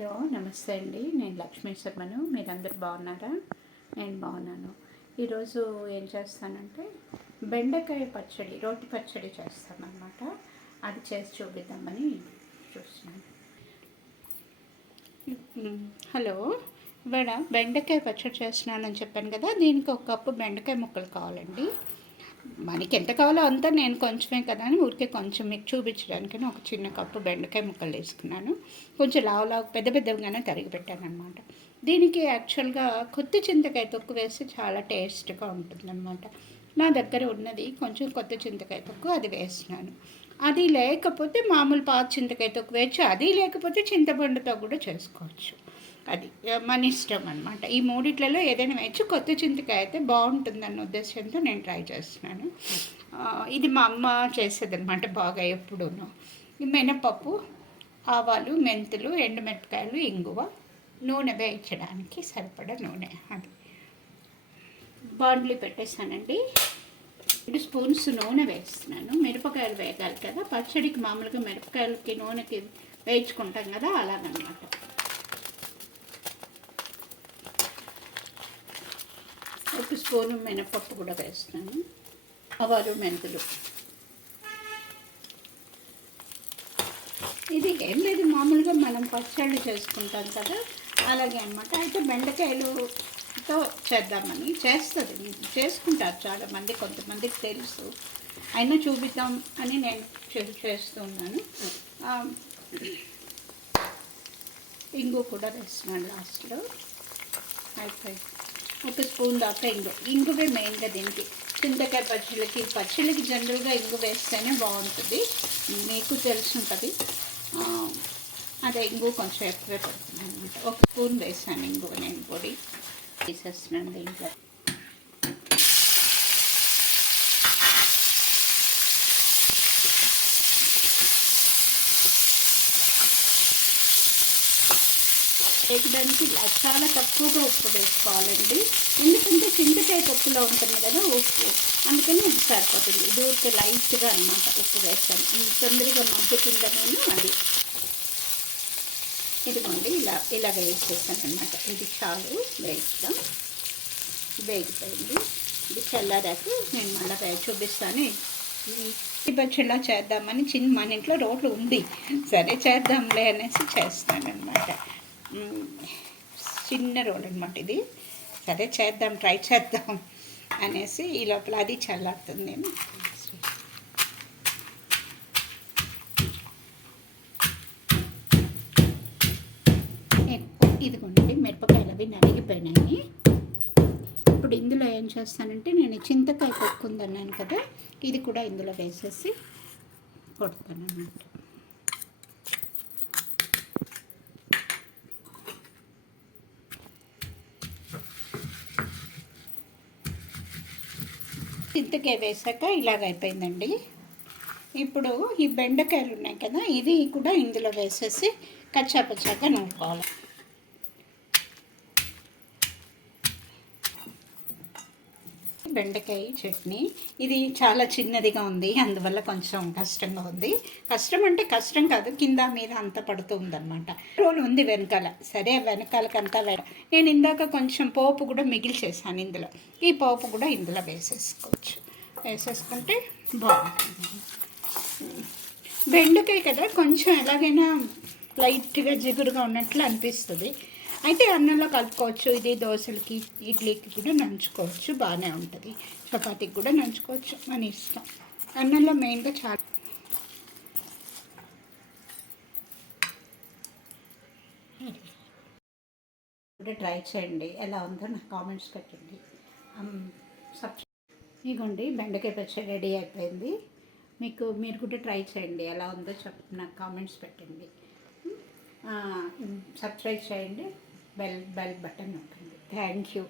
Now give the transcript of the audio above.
Hello నమస్తే అండి. నేను లక్ష్మీ శర్మను. మీరందరూ బాగున్నారా? నేను బాగున్నాను. ఈరోజు ఏం చేస్తానంటే బెండకాయ పచ్చడి, రోటి పచ్చడి చేస్తామన్నమాట. అది చేసి చూపిద్దామని చూస్తున్నాను. హలో, ఇవాళ బెండకాయ పచ్చడి చేస్తున్నానని చెప్పాను కదా. దీనికి ఒక కప్పు బెండకాయ ముక్కలు కావాలండి. మనకి ఎంత కావాలో అంతా, నేను కొంచెమే కదా అని ఊరికే కొంచెం మీకు చూపించడానికి ఒక చిన్న కప్పు బెండకాయ ముక్కలు వేసుకున్నాను. కొంచెం లావు పెద్ద పెద్దగానే తరిగి పెట్టాను అనమాట. దీనికి యాక్చువల్గా కొత్త చింతకాయ తొక్కు వేస్తే చాలా టేస్ట్గా ఉంటుందన్నమాట. నా దగ్గర ఉన్నది కొంచెం కొత్త చింతకాయ తొక్కు, అది వేస్తున్నాను. అది లేకపోతే మామూలు పాత చింతకాయ తొక్కు వేయచ్చు, అది లేకపోతే చింతపండుతో కూడా చేసుకోవచ్చు. అది మన ఇష్టం అనమాట. ఈ మూడిట్లలో ఏదైనా వేయచ్చు. కొత్త చింతకాయ అయితే బాగుంటుందన్న ఉద్దేశంతో నేను ట్రై చేస్తున్నాను. ఇది మా అమ్మ చేసేదన్నమాట బాగా ఎప్పుడూను. ఈ మినపప్పు, ఆవాలు, మెంతులు, ఎండుమిరపకాయలు, ఇంగువ, నూనె వేయించడానికి సరిపడా నూనె. అది బాండ్లీ పెట్టేసానండి. 2 స్పూన్స్ నూనె వేస్తున్నాను. మిరపకాయలు వేయాలి కదా, పచ్చడికి మామూలుగా మిరపకాయలకి నూనెకి వేయించుకుంటాం కదా, అలాగనమాట. ఒక స్పూను మినపప్పు కూడా వేస్తున్నాను. ఆవాలు, మెంతులు. ఇది ఏం లేదు, మామూలుగా మనం పచ్చళ్ళు చేసుకుంటాం కదా, అలాగే అనమాట. అయితే బెండకాయలుతో చేద్దామని చేసుకుంటారు చాలామంది, కొంతమందికి తెలుసు, అయినా చూపిద్దాం అని నేను చేస్తున్నాను. ఇంగు కూడా వేస్తున్నాను లాస్ట్లో. అయిపోయి ఒక స్పూన్ దాకా ఇంగువే మెయిన్గా దీనికి. చింతకాయ పచ్చళ్ళకి జనరల్గా ఇంగు వేస్తేనే బాగుంటుంది, మీకు తెలిసి ఉంటుంది. అదే ఇంగు కొంచెం ఎక్కువే పడుతుంది అనమాట. ఒక స్పూన్ వేసాను ఇంగువ నేను పొడి వేసేస్తున్నాను దీంట్లో. వేయడానికి చాలా తక్కువగా ఉప్పు వేసుకోవాలండి, ఎందుకంటే చింతకాయ పప్పులో ఉంటుంది కదా ఉప్పు, అందుకని ఇది సరిపోతుంది. ఇది ఊరికే లైట్గా అనమాట ఉప్పు వేస్తాను, తొందరగా మగ్గుతుందనేను. అది ఇదిగోండి, ఇలా వేసేస్తాను అనమాట. ఇది చాలు వేస్తాం. వేగిపోయింది. ఇది చల్లారాక నేను మళ్ళీ చూపిస్తాను. ఈ పచ్చడిలా చేద్దామని మన ఇంట్లో రోడ్లు ఉంది, సరే చేద్దాంలే అనేసి చేస్తానన్నమాట. చిన్న రోల్ అనమాట ఇది. సరే చేద్దాం, ట్రై చేద్దాం అనేసి ఈ లోపల అది చల్లారుతుంది. ఇదిగోండి, మిరపకాయలు అవి నలిగిపోయినాయి. ఇప్పుడు ఇందులో ఏం చేస్తానంటే, నేను చింతకాయ పప్పు ఉందన్నాను కదా, ఇది కూడా ఇందులో వేసేసి కొడతాను అన్నమాట. చింతకాయ వేసాక ఇలాగ అయిపోయిందండి. ఇప్పుడు ఈ బెండకాయలు ఉన్నాయి కదా, ఇవి కూడా ఇందులో వేసేసి కచ్చాపచ్చాగా నూరుకోవాలి. బెండకాయ చట్నీ ఇది చాలా చిన్నదిగా ఉంది, అందువల్ల కొంచెం కష్టంగా ఉంది. కష్టం అంటే కష్టం కాదు, కింద మీద అంతా పడుతూ ఉందన్నమాట. రోలు ఉంది వెనకాల, సరే వెనకాలకంతా నేను ఇందాక కొంచెం పోపు కూడా మిగిల్చేసాను ఇందులో. ఈ పోపు కూడా ఇందులో వేసేసుకుంటే బాగుంటుంది. బెండకాయ కదా, కొంచెం ఎలాగైనా లైట్గా జిగురుగా ఉన్నట్లు అనిపిస్తుంది. అయితే అన్నంలో కలుపుకోవచ్చు. ఇది దోశలకి, ఇడ్లీకి కూడా నంచుకోవచ్చు, బాగానే ఉంటుంది. చపాతీకి కూడా నంచుకోవచ్చు, మన ఇష్టం. అన్నంలో మెయిన్గా చాలా కూడా ట్రై చేయండి. ఎలా ఉందో నాకు కామెంట్స్ పెట్టండి. ఇదిగోండి, బెండకాయ పచ్చడి రెడీ అయిపోయింది. మీరు కూడా ట్రై చేయండి, ఎలా ఉందో నాకు కామెంట్స్ పెట్టండి. సబ్స్క్రైబ్ చేయండి, బెల్ బటన్ నొక్కండి. Thank you.